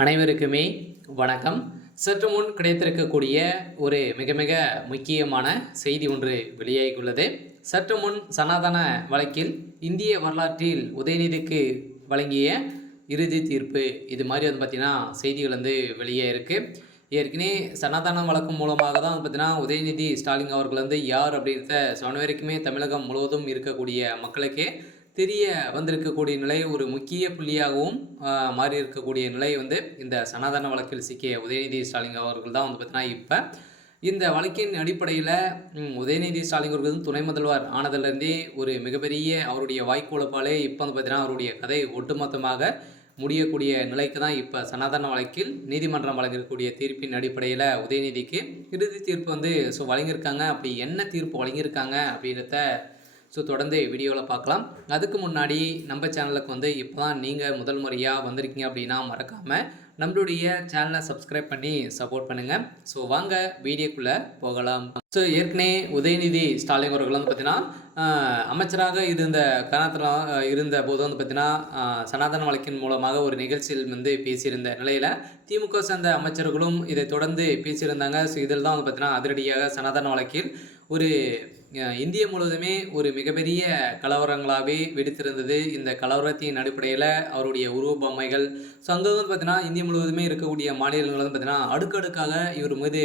அனைவருக்குமே வணக்கம். சற்று முன் கிடைத்திருக்கக்கூடிய ஒரு மிக மிக முக்கியமான செய்தி ஒன்று வெளியாகியுள்ளது. சற்று முன் சனாதன வழக்கில் இந்திய வரலாற்றில் உதயநிதிக்கு வழங்கிய இறுதி தீர்ப்பு இது மாதிரி பார்த்தீங்கன்னா செய்திகள் வெளியே இருக்குது. ஏற்கனவே சனாதன வழக்கு மூலமாக தான் பார்த்தீங்கன்னா உதயநிதி ஸ்டாலின் அவர்கள் யார் அப்படின்றத அனைவருக்குமே தமிழகம் முழுவதும் இருக்கக்கூடிய மக்களுக்கே தெரிய வந்திருக்கக்கூடிய நிலை ஒரு முக்கிய புள்ளியாகவும் மாறி இருக்கக்கூடிய நிலை இந்த சனாதன வழக்கில் சிக்கிய உதயநிதி ஸ்டாலின் அவர்கள் தான் பார்த்தீங்கன்னா இப்போ இந்த வழக்கின் அடிப்படையில் உதயநிதி ஸ்டாலின் அவர்கள் துணை முதல்வர் ஆனதிலிருந்தே ஒரு மிகப்பெரிய அவருடைய வாய்க்குழப்பாலே இப்போ பார்த்தீங்கன்னா அவருடைய கதை ஒட்டுமொத்தமாக முடியக்கூடிய நிலைக்கு தான் இப்போ சனாதன வழக்கில் நீதிமன்றம் வழங்கியிருக்கக்கூடிய தீர்ப்பின் அடிப்படையில் உதயநிதிக்கு இறுதி தீர்ப்பு வழங்கியிருக்காங்க. அப்படி என்ன தீர்ப்பு வழங்கியிருக்காங்க அப்படின்றத தொடர்ந்து வீடியோவில் பார்க்கலாம். அதுக்கு முன்னாடி நம்ம சேனலுக்கு இப்போ தான் நீங்கள் முதல் முறையாக வந்திருக்கீங்க அப்படின்னா மறக்காமல் நம்மளுடைய சேனலை சப்ஸ்கிரைப் பண்ணி சப்போர்ட் பண்ணுங்கள். வாங்க வீடியோக்குள்ளே போகலாம். ஏற்கனவே உதயநிதி ஸ்டாலின் அவர்கள் பார்த்தீங்கன்னா அமைச்சராக இருந்த காரணத்தில் இருந்த போது பார்த்தீங்கன்னா சனாதன வழக்கின் மூலமாக ஒரு நிகழ்ச்சியில் பேசியிருந்த நிலையில் திமுக சேர்ந்த அமைச்சர்களும் இதை தொடர்ந்து பேசியிருந்தாங்க. இதில் தான் பார்த்தீங்கன்னா அதிரடியாக சனாதன வழக்கில் ஒரு இந்திய முழுவதுமே ஒரு மிகப்பெரிய கலவரங்களாகவே வெடித்திருந்தது. இந்த கலவரத்தின் அடிப்படையில் அவருடைய உருவ பொம்மைகள் அங்கே பார்த்தீங்கன்னா இந்திய முழுவதுமே இருக்கக்கூடிய மாநிலங்கள் பார்த்தீங்கன்னா அடுக்கடுக்காக இவர் மீது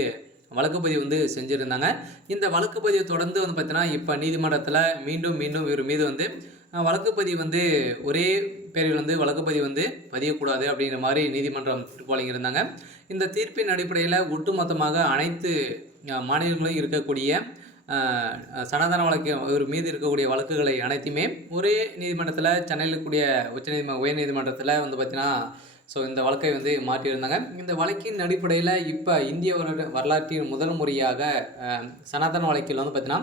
வழக்குப்பதிவு செஞ்சுருந்தாங்க. இந்த வழக்குப்பதிவு தொடர்ந்து பார்த்தீங்கன்னா இப்போ நீதிமன்றத்தில் மீண்டும் இவர் மீது வழக்குப்பதிவு ஒரே பேரில் வழக்குப்பதிவு பதியக்கூடாது அப்படிங்கிற மாதிரி நீதிமன்றம் தீர்ப்பு வழங்கியிருந்தாங்க. இந்த தீர்ப்பின் அடிப்படையில் ஒட்டுமொத்தமாக அனைத்து மாநிலங்களும் இருக்கக்கூடிய சனாதன வழக்கு இவர் மீது இருக்கக்கூடிய வழக்குகளை அனைத்துமே ஒரே நீதிமன்றத்தில் சென்னையில் இருக்கக்கூடிய உயர்நீதிமன்றத்தில் பார்த்தீங்கன்னா இந்த வழக்கை மாற்றியிருந்தாங்க. இந்த வழக்கின் அடிப்படையில் இப்போ இந்திய வரலாற்றின் முதல் முறையாக சனாதன வழக்கில் பார்த்தீங்கன்னா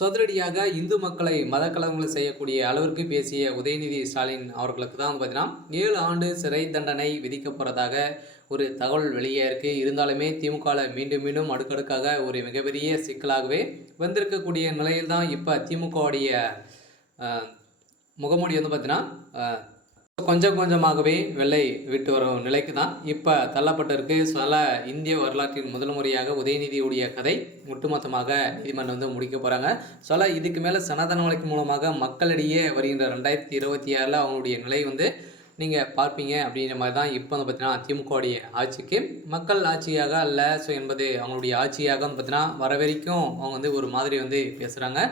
சொதரடியாக இந்து மக்களை மத கலவரங்களை செய்யக்கூடிய அளவிற்கு பேசிய உதயநிதி ஸ்டாலின் அவர்களுக்கு தான் பார்த்தீங்கன்னா 7 ஆண்டு சிறை தண்டனை விதிக்க போகிறதாக ஒரு தகவல் வெளியே இருக்குது. இருந்தாலுமே திமுகவில் மீண்டும் அடுக்கடுக்காக ஒரு மிகப்பெரிய சிக்கலாகவே வந்திருக்கக்கூடிய நிலையில் தான் இப்போ திமுகவுடைய முகமூடி பார்த்தீங்கன்னா கொஞ்சம் கொஞ்சமாகவே வெள்ளை விட்டு வரும் நிலைக்கு தான் இப்போ தள்ளப்பட்டிருக்கு. இந்திய வரலாற்றின் முதல் முறையாக உதயநிதியுடைய கதை ஒட்டுமொத்தமாக நீதிமன்றம் முடிக்க போகிறாங்க. இதுக்கு மேலே சனாதன வழக்கு மூலமாக மக்களிடையே வருகின்ற 2026 அவங்களுடைய நிலை நீங்கள் பார்ப்பீங்க அப்படிங்கிற மாதிரி தான் இப்போ பார்த்தீங்கன்னா திமுகவுடைய ஆட்சிக்கு மக்கள் ஆட்சியாக அல்ல என்பது அவங்களுடைய ஆட்சியாக பார்த்தீங்கன்னா வர வரைக்கும் அவங்க ஒரு மாதிரி பேசுகிறாங்க.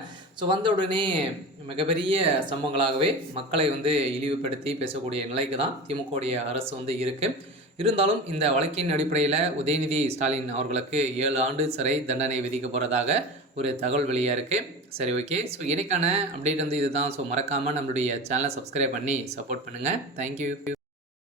வந்த உடனே மிகப்பெரிய சம்பவங்களாகவே மக்களை இழிவுபடுத்தி பேசக்கூடிய நிலைக்கு தான் திமுகவுடைய அரசு இருக்குது. இருந்தாலும் இந்த வழக்கின் அடிப்படையில் உதயநிதி ஸ்டாலின் அவர்களுக்கு 7 ஆண்டு சிறை தண்டனை விதிக்க போகிறதாக ஒரு தகவல் வெளியாக இருக்குது. சரி, ஓகே. இன்றைக்கான அப்டேட் இதுதான். மறக்காமல் நம்மளுடைய சேனலை சப்ஸ்கிரைப் பண்ணி சப்போர்ட் பண்ணுங்கள். தேங்க்யூ.